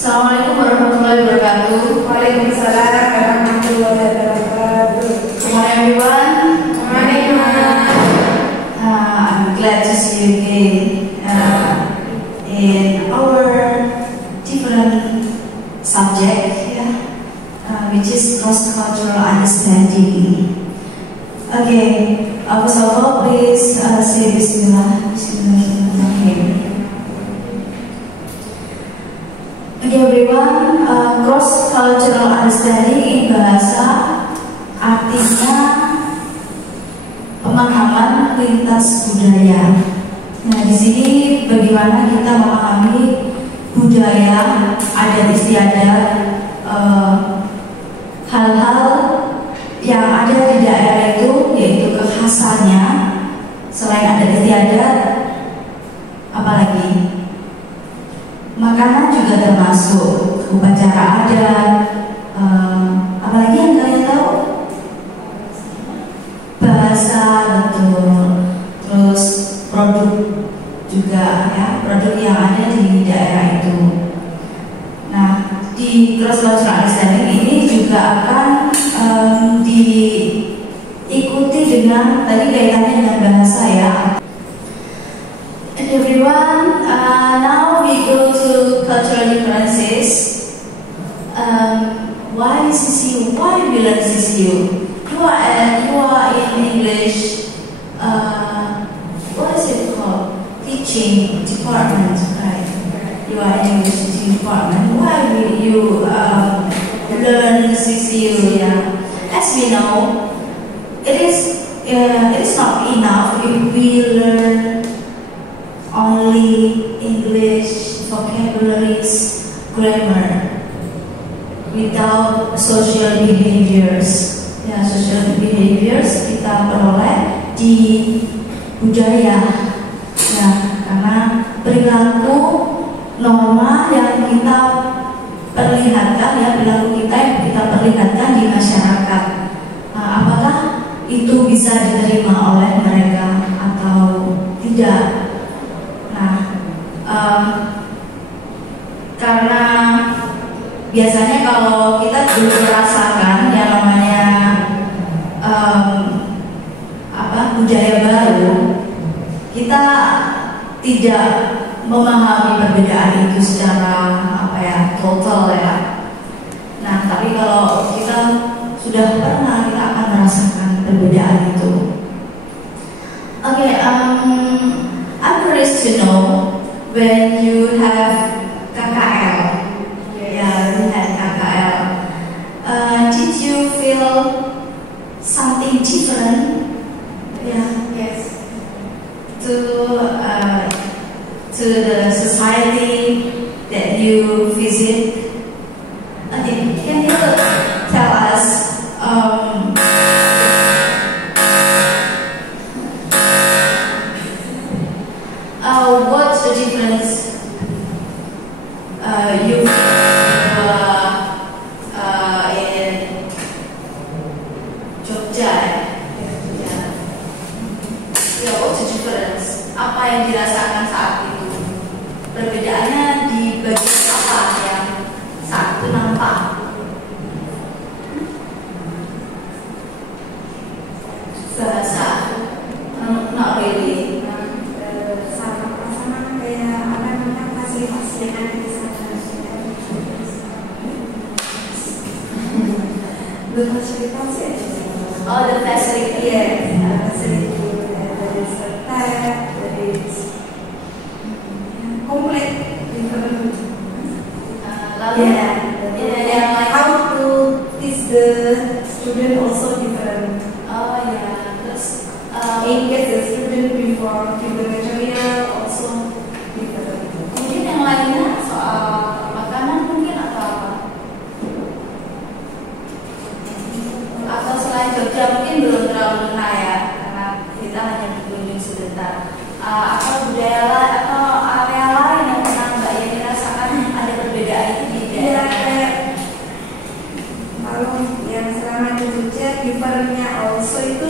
Assalamualaikum warahmatullahi wabarakatuh. Waalaikumsalam warahmatullahi wabarakatuh. Good morning, everyone. Good morning, I'm glad to see you again in our different subject, which is cross-cultural understanding. Okay, first of all, please say Bismillah. Bismillahirrahmanirrahim. Okay, everyone, cross-cultural understanding in bahasa artinya pemahaman lintas budaya. Nah, di sini bagaimana kita memahami budaya, adat istiadat, hal-hal yang ada di daerah itu, yaitu kekhasannya. Selain adat istiadat, apalagi makanan juga termasuk, upacara adat, apalagi yang kalian tahu, bahasa, betul, terus produk juga, ya, produk yang ada di daerah itu. Nah, di cross-cultural understanding ini juga akan diikuti dengan tadi kaitannya dengan bahasa, ya. And everyone, now we go to cultural differences. Why CCU? Why we learn CCU? You are in English. What is it called? Teaching department, right? You are in English teaching department. Why you learn CCU? Yeah. As we know, it is not enough if we learn only English, vocabularies, grammar, without social behaviors. Ya, social behaviors kita peroleh di budaya. Ya, karena perilaku norma yang kita perlihatkan, ya, perilaku kita yang kita perlihatkan di masyarakat. Nah, apakah itu bisa diterima oleh mereka atau tidak? Karena biasanya kalau kita belum merasakan yang namanya budaya baru, kita tidak memahami perbedaan itu secara total, ya. Nah, tapi kalau kita sudah pernah, kita akan merasakan perbedaan itu. Okay, I'm curious to know, when you have KKL, yeah, you had KKL, did you feel something different? Yeah, yes. To the society that you visit. Okay, can you tell us? What's the difference you in Jogja? Yeah, what's the difference? Apa yang dirasakan saat itu? Perbedaannya di bagian apa yang saat itu nampak? Bahasa? Not really. The facility. Oh, the facility. Yes, facility. There is a tab. There is complete different. How to teach the student also different. Oh, yeah. Terus engage the student before the material also different. mungkin yang lainnya soal makanan mungkin atau apa? Atau selain Jogja mungkin belum terlalu kena, ya, karena kita hanya berkunjung sebentar. Atau budaya lain atau area lain yang pernah Mbak Yeni rasakan ada perbedaan itu di daerah? Kalau yang selama di Jogja, differentnya also itu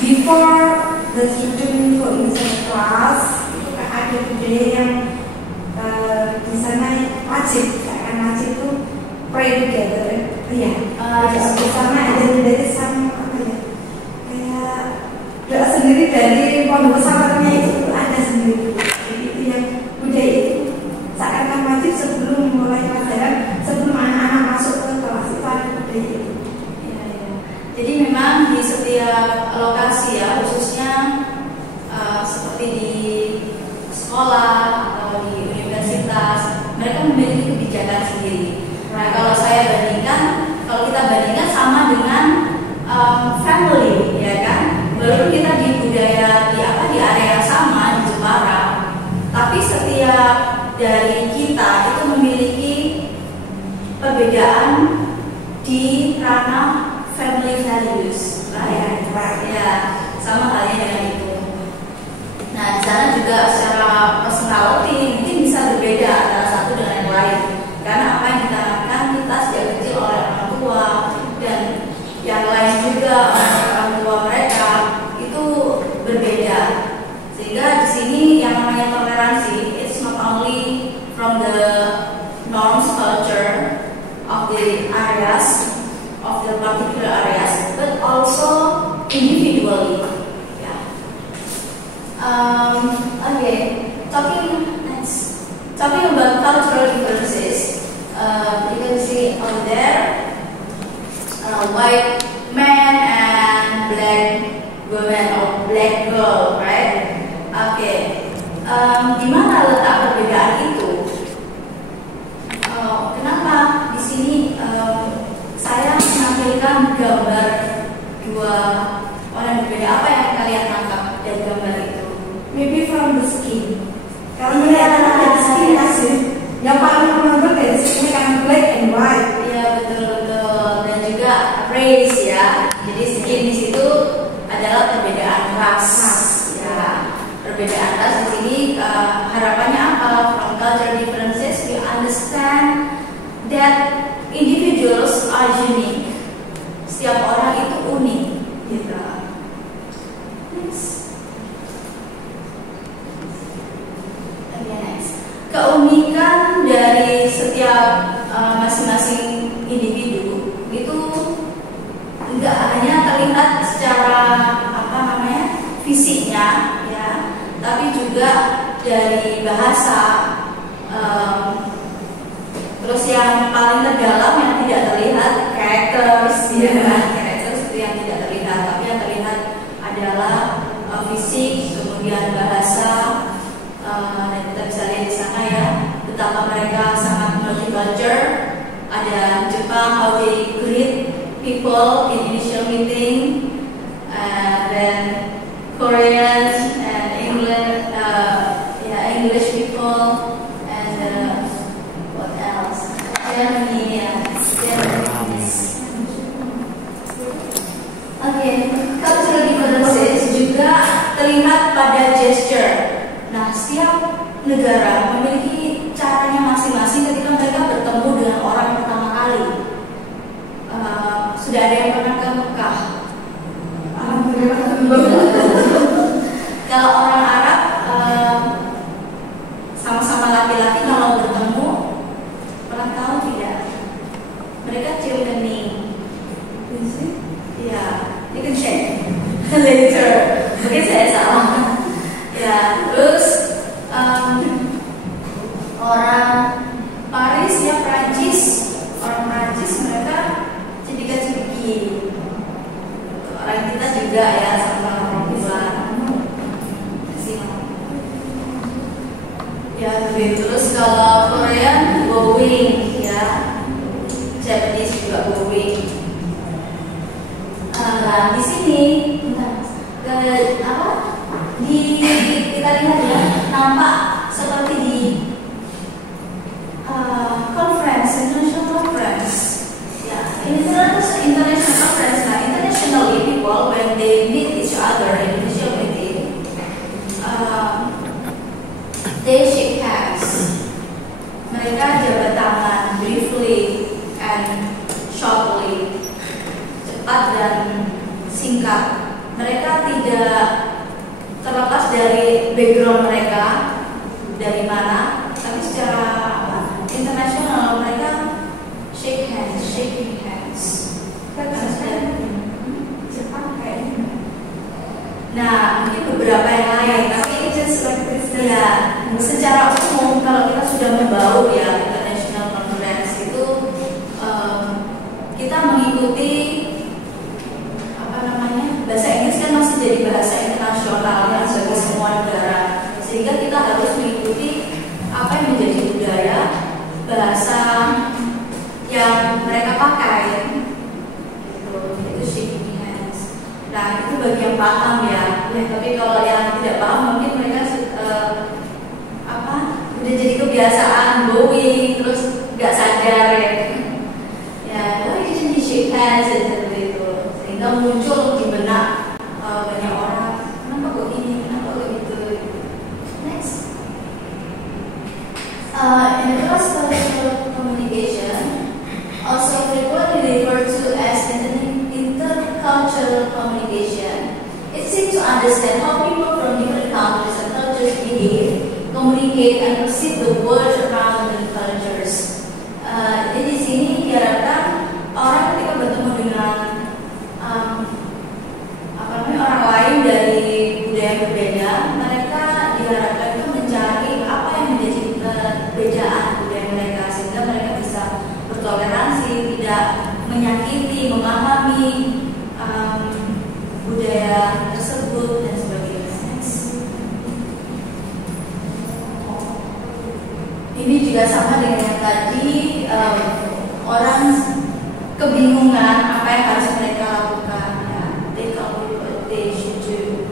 before the student go inside class, itu ada budaya yang di sana wajib sekolah atau di universitas, mereka memiliki kebijakan sendiri. Nah, kalau kita bandingkan sama dengan family, ya kan? Walaupun kita di budaya di area yang sama di Jepara, tapi setiap dari kita itu memiliki perbedaan di ranah family values, ya, sama halnya dengan itu. Nah, di sana juga secara personality mungkin bisa berbeda antara satu dengan yang lain, karena apa yang ditanamkan kita sejak kecil oleh orang tua dan yang lain juga orang tua mereka itu berbeda. Sehingga di sini yang namanya toleransi, it's not only from the norms culture of the areas, of the particular areas, but also individually. Yeah. Okay. Talking about cultural differences, you can see over there, white man and black woman or black girl, right? Okay. Di mana letak perbedaan itu? Kenapa di sini saya menampilkan gambar dua orang berbeda? Apa yang kalian tangkap dari gambar itu? Maybe from the skin. Kalau melihat ada skin asli, yang paling menonjol dari skin kan black and white. Iya, betul. Dan juga race, ya. Jadi skin di situ adalah perbedaan ras. Ya, perbedaan ras di sini harapannya apa? From cultural differences, we understand that individuals are unique. Setiap orang itu unik, gitu. Next. Keunikan dari setiap masing-masing individu itu enggak hanya terlihat secara fisiknya, ya, tapi juga dari bahasa. Terus yang paling terdalam yang tidak terlihat, characters, ya kan? Characters itu yang tidak terlihat, tapi yang terlihat adalah fisik, kemudian bahasa, dan kita bisa lihat di sana, ya, betapa mereka sangat multicultural. Ada Jepang, how they greet people in initial meeting, then Koreans and English people, and what else? Germany, Japanese. Okay, cultural differences juga terlihat pada gesture. Nah, setiap negara memiliki caranya masing-masing ketika mereka bertemu dengan orang pertama kali. Sudah ada yang pernah ke Mekah? Kalau orang Arab sama-sama laki-laki kalau bertemu, pernah tahu tidak? Mereka cium kening. Ya, you can check later. Mungkin saya salah. Ya, terus orang Paris, ya, Prancis, orang Prancis mereka cedika-cediki. Orang kita juga, ya, sama orang luar. Ya, terus kalau Korean bowing, ya, Japanese juga bowing. Nah, di sini kita lihat, ya, nampak seperti di conference, international conference, ya, international conference. Nah, internationally people when they meet each other in initial meeting, they shake hands. Mereka jabat tangan briefly and shortly, cepat dan singkat. Mereka tidak terlepas dari background mereka, dari mana, tapi secara internasional mereka shaking hands. Jepang kayaknya. Nah, mungkin beberapa yang lain, tapi ya, secara umum kalau kita sudah membaur, ya, international conference itu kita mengikuti bahasa Inggris kan masih jadi bahasa internasional, ya, bagi semua negara, sehingga kita harus bahasa yang mereka pakai, gitu. Itu shaking hands. Nah itu bagi yang paham ya. Tapi kalau yang tidak paham mungkin mereka udah jadi kebiasaan bowing terus nggak sadar ya. Ya, why didn't he shake hands seperti itu, sehingga muncul di benak banyak orang, kenapa kok ini, kenapa kok gitu. Next, in the cross-cultural communication, also frequently referred to as intercultural communication, it seems to understand how people from different countries and cultures behave, communicate, and perceive the world around their cultures. Jadi di sini diharapkan orang ketika bertemu dengan orang lain dari budaya berbeda, mereka diharapkan itu mencari apa yang menjadi perbedaan budaya mereka, sehingga mereka bisa bertoleransi, tidak menyakiti, memahami budaya tersebut dan sebagainya. Ini juga sama dengan yang tadi, orang kebingungan apa yang harus mereka lakukan. Ya, they don't know what they should do.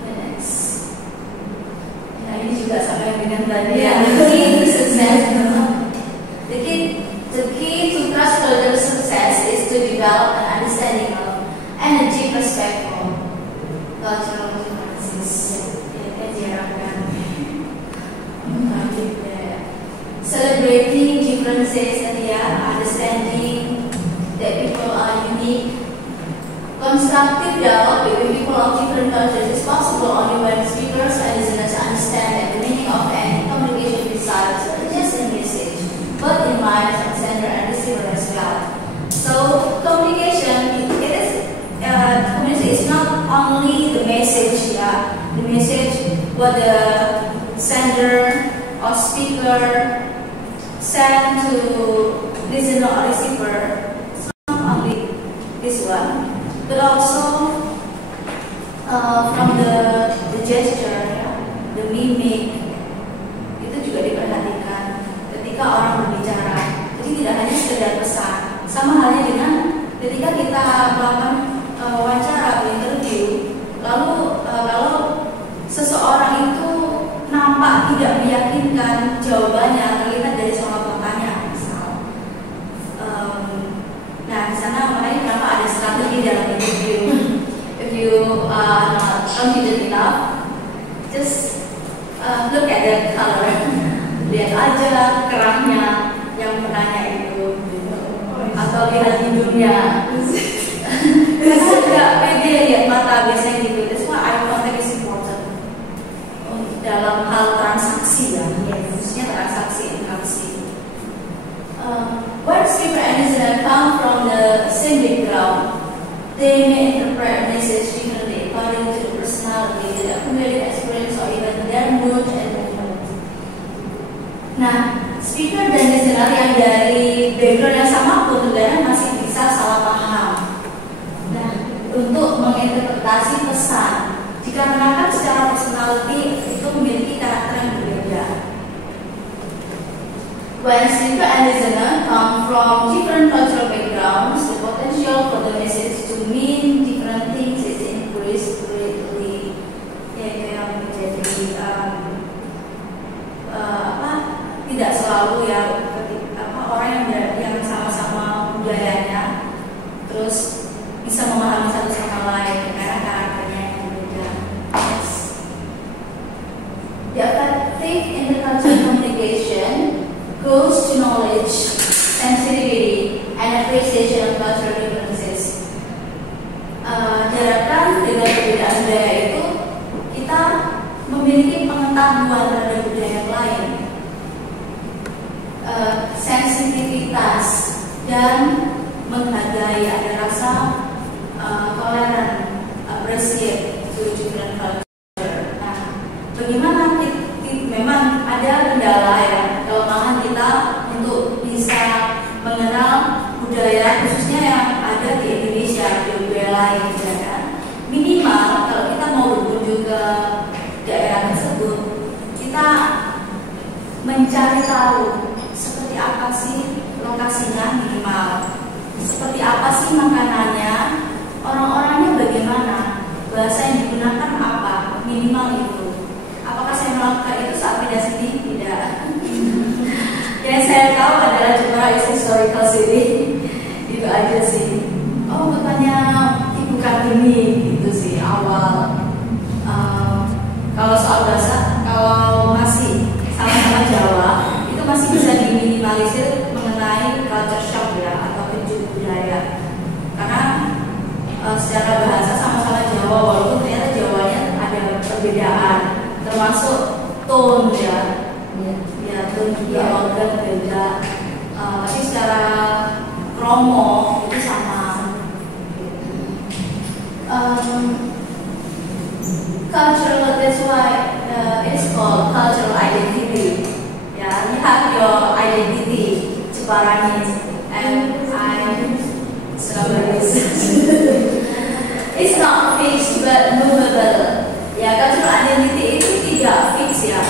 Next. Nah ini juga sama dengan tadi. Ya, the key to success. The key to cross-cultural success is to develop an understanding of and a deep respect for cultural differences. Celebrating differences and understanding that people are unique. Constructive dialogue between people of different cultures is possible only when speakers and listeners understand that the meaning of any communication resides not just in message, but in mind of sender and receiver as well. So communication, communication is not only the message, the message what the sender or speaker send to listener or receiver. It's not only this one, but also from the gesture, the mimic, itu juga diperhatikan ketika orang berbicara. Jadi tidak hanya sekedar pesan. Sama halnya dengan ketika kita melakukan wawancara atau interview, lalu kalau seseorang itu nampak tidak meyakinkan jawabannya terlihat dari soal pertanyaan, misal. Nah di sana makanya kenapa ada strategi dalam interview. If you are not confident enough, just look at the color, lihat aja kerahnya yang penanya itu, atau lihat hidungnya. Karena tidak pede lihat mata biasanya gitu. That's why eye contact is important dalam hal transaksi ya, khususnya transaksi interaksi. When speaker and listener come from the same background, they may interpret message differently according to the personality, the accumulated experience, or even their mood and movement. Nah, speaker dan listener yang dari background yang sama pun terkadang masih bisa salah paham. Nah, untuk menginterpretasi pesan, dikarenakan secara personality itu memiliki karakter yang berbeda. When speaker and listener come from different cultural backgrounds, the potential for the message to mean different things is increased greatly. Yaitu yang menjadi tidak selalu ya orang yang sama-sama budayanya terus bisa memahami satu sama lain karena karakternya yang berbeda. Yes. The effective intercultural communication goes to knowledge, sensitivity, and appreciation of cultural differences. Diharapkan dengan perbedaan budaya itu kita memiliki pengetahuan terhadap budaya yang lain, sensitivitas dan menghargai, ada rasa toleran, appreciate to different culture. Nah, bagaimana memang ada kendala ya, kelemahan kita untuk bisa mengenal budaya khususnya yang ada di Indonesia, di budaya lain, ya kan? Minimal kalau kita mau berkunjung ke daerah tersebut, kita mencari tahu seperti apa sih lokasinya minimal, seperti apa sih makanannya, orang-orangnya bagaimana, bahasa yang digunakan apa, minimal itu. Apakah saya melakukan itu saat pindah sini? Tidak. Yang saya tahu adalah Jepara is historical city. Itu aja sih. Oh, katanya Ibu Kartini itu sih awal. Kalau soal bahasa, kalau masih sama-sama Jawa, itu masih bisa diminimalisir mengenai culture shock ya, atau kejut budaya. Karena secara bahasa sama-sama Jawa, walaupun ternyata Jawanya ada perbedaan, termasuk tone ya, tone juga organ beda. Tapi secara kromo itu sama. Cultural, that's why it's called cultural identity. Yeah, you have your identity, Japanese, and I'm Surabaya. It's not fixed but movable. Ya, cultural identity itu tidak fix ya.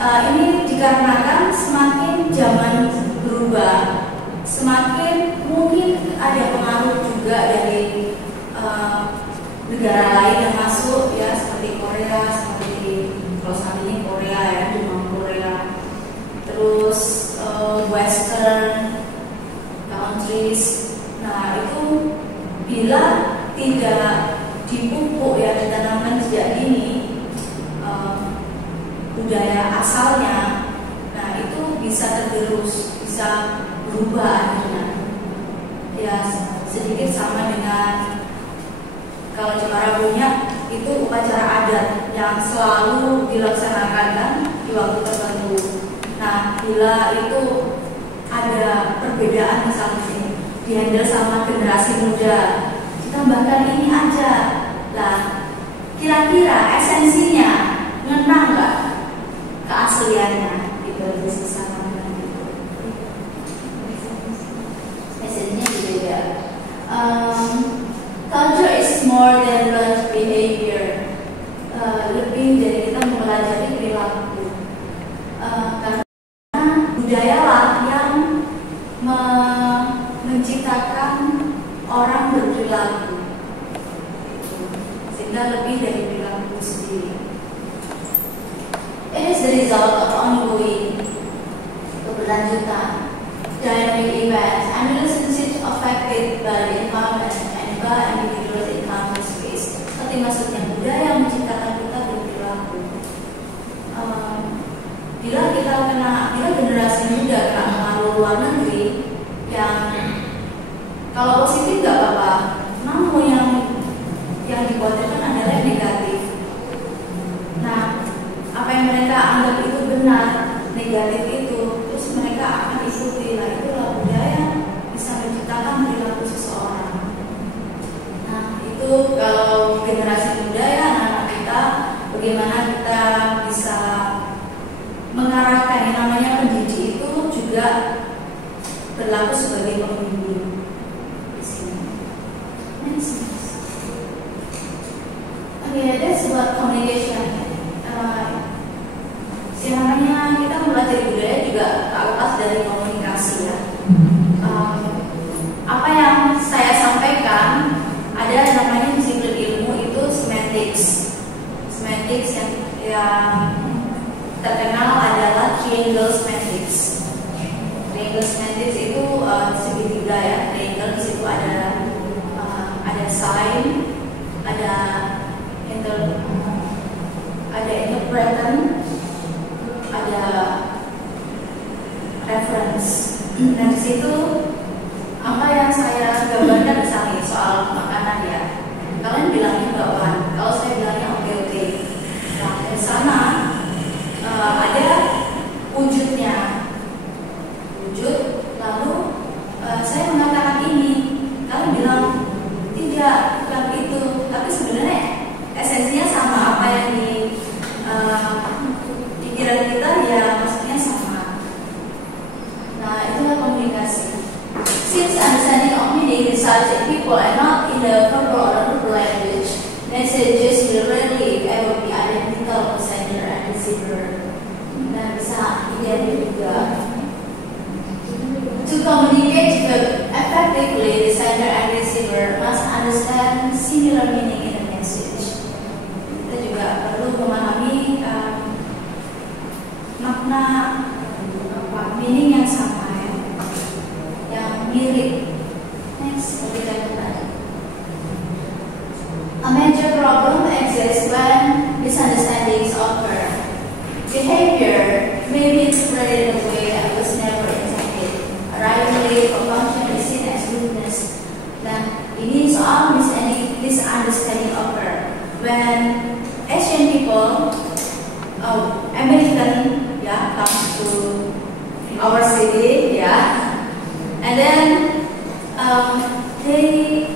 Ini dikarenakan semakin zaman berubah, semakin mungkin ada pengaruh juga dari negara lain yang masuk ya, seperti Korea, seperti kalau saat ini Korea ya, Jepang, Korea, terus Western countries. Nah itu bila tidak dipupuk ya, ditanamkan sejak dini budaya asalnya, nah itu bisa tergerus, bisa berubah akhirnya. Ya sedikit sama dengan kalau Jepara punya itu upacara adat yang selalu dilaksanakan kan di waktu tertentu. Nah, bila itu ada perbedaan misalnya dihandle sama generasi muda, ditambahkan ini aja. Lah, kira-kira esensinya ngena nggak keasliannya? Itu lebih susah dengan itu. Esensinya beda. Culture is more than learned behavior. Lebih dari kita mempelajari perilaku. Karena budayalah yang menciptakan orang berperilaku, sehingga lebih dari perilaku sendiri. It is the result of ongoing keberlanjutan dynamic events and relationships affected by the environment and by individuals in common space. Seperti maksudnya budaya yang menciptakan kita berperilaku. Bila generasi muda kena pengaruh luar negeri yang kalau positif nggak apa-apa, namun yang dikhawatirkan adalah negatif. Nah, apa yang mereka anggap itu benar, negatif itu, terus mereka akan ikuti. Lah itulah budaya bisa menciptakan perilaku seseorang. Nah, itu kalau generasi muda ya, anak-anak kita, bagaimana kita bisa mengarahkan yang namanya pendidik itu juga berlaku sebagai pembimbing di sini. Okay, that's about communication. Yang namanya kita mempelajari budaya juga tak lepas dari komunikasi ya. Apa yang saya sampaikan ada namanya disiplin ilmu itu semantics. Semantics yang terkenal adalah triangle semantics. Triangle semantics itu segitiga ya. Triangle di situ ada sign, ada interpretant, ada reference. Dan di situ apa yang saya gambarkan misalnya soal makanan ya. Kalian bilangnya bakwan, kalau saya bilangnya oke. Nah, dari sana ada wujudnya, lalu saya mengatakan ini, kalian bilang tidak, bukan itu, tapi sebenarnya esensinya sama, apa yang di pikiran kita ya maksudnya sama. Nah itulah komunikasi. Since understanding of meaning resides in people and not in the verbal or non-verbal language, messages will rarely ever be identical to sender behavior may be interpreted in a way that was never intended. Arrivally, a function is seen as rudeness. Nah, ini soal misunderstanding occur when Asian people, American, comes to our city, and then he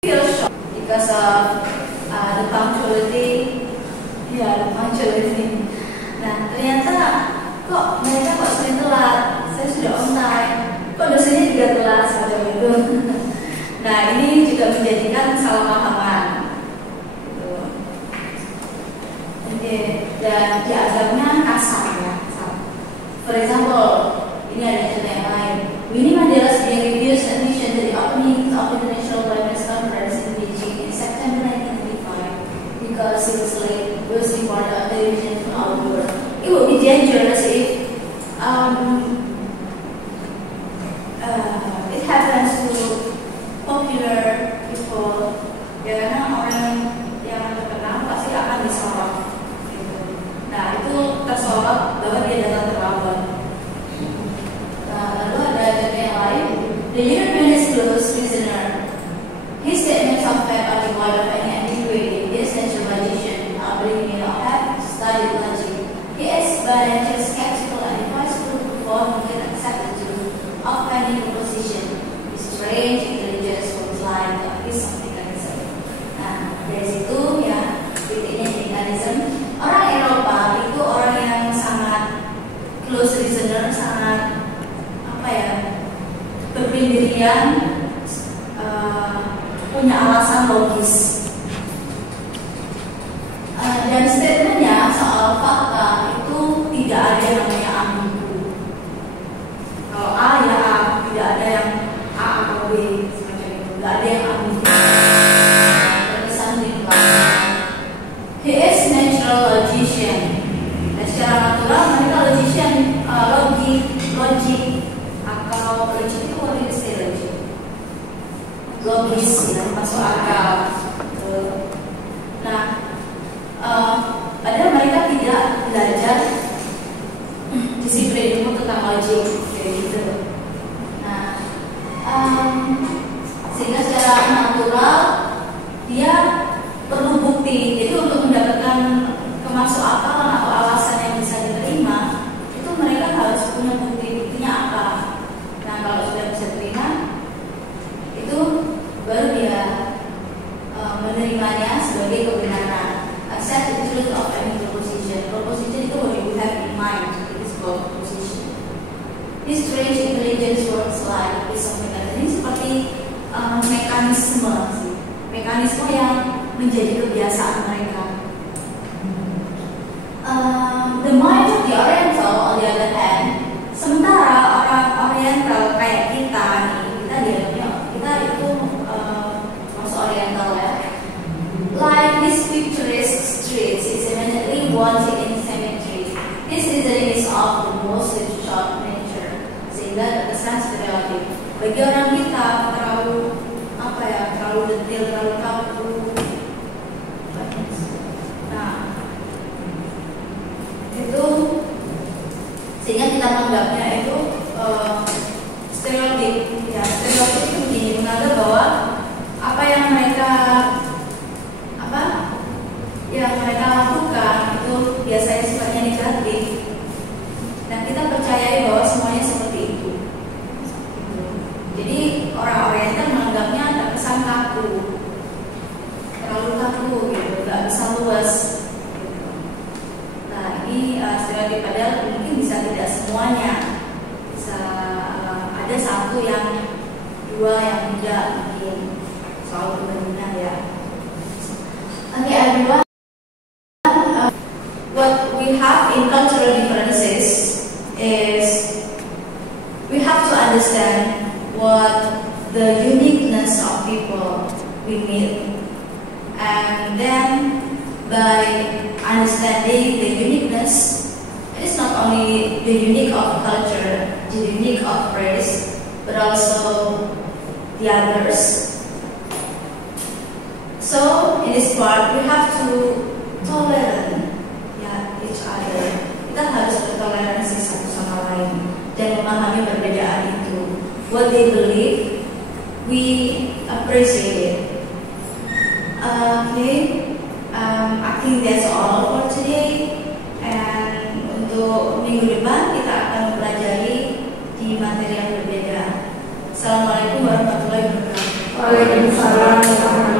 feels shocked because of the punctuality. Nah, ternyata mereka kok sering telat. Saya sudah on time. Kok dosennya juga telat semacam itu. Nah, ini juga menjadikan kesalahpahaman. Oke, dan dianggapnya kasar ya. For example, ini ada contoh yang lain. Winnie Mandela being refused admission to the opening of the International Women's Conference in Beijing in September 1995 because he was late. He was reported on television from outdoor. It would be dangerous if it happens to popular people. Ya, karena orang yang terkenal pasti akan disorot. Nah, itu tersorot bahwa dia datang terlambat. Nah, lalu ada contoh yang lain. The European is close prisoner. His statements of fact are devoid of any ambiguity. His naturalization, believing or have studied logic. He is by nature skeptical and advisable before he can accept the truth of any proposition. His strange intelligence was like a piece of mechanism. Nah, dari situ titiknya mechanism. Orang Eropa itu orang yang sangat close listener, sangat berpendirian, punya alasan logis. Dan statementnya soal fakta itu tidak ada yang namanya ambigu. Kalau A ya A, tidak ada yang A atau B semacam itu, tidak ada yang ambigu. Terkesan berimbang. He is natural logician. Dan secara natural mereka logician, logik atau logik itu what is logik? Logis ya, masuk akal. Nah, padahal mereka tidak belajar disiplin ilmu tentang logik kayak gitu. Nah, sehingga secara natural dia perlu bukti. Jadi untuk mendapatkan kemasuk akalan atau alasan yang bisa diterima, itu mereka harus punya buktinya apa. Nah, kalau sudah bisa terima, itu baru dia menerimanya sebagai kebenaran. Accept the truth of any proposition. Proposition itu what you have in mind. It is called proposition. This strange intelligence works like piece of mechanism. Ini seperti mekanisme sih. Mekanisme yang menjadi kebiasaan mereka. The mind of the Oriental, on the other hand, sementara orang Oriental kayak kita dianggapnya kita itu masuk Oriental ya. Like this picturesque streets is immediately wanting in symmetry. This reasoning is of the most short nature, sehingga terkesan stereotip. Bagi orang kita terlalu detail, terlalu kaku. Nah, itu sehingga kita menganggapnya itu stereotip. Ya, stereotip itu begini, menganggap bahwa apa yang mereka lakukan itu biasanya sifatnya negatif, dan kita percayai bahwa semuanya seperti itu. Jadi orang Oriental menganggapnya terkesan kaku, terlalu kaku gitu, nggak bisa luas. Nah, ini stereotip, padahal mungkin bisa tidak semuanya, bisa ada satu yang dua yang tidak mungkin soal benar ya. Oke, everyone. What we have in cultural differences is we have to understand what the uniqueness of people we meet, and then by understanding the uniqueness, it is not only the unique of culture, the unique of race, but also the others. So in this part we have to tolerate memahami perbedaan itu. What they believe, we appreciate it. I think that's all for today. And untuk minggu depan kita akan mempelajari di materi yang berbeda. Assalamualaikum warahmatullahi wabarakatuh. Waalaikumsalam warahmatullahi wabarakatuh.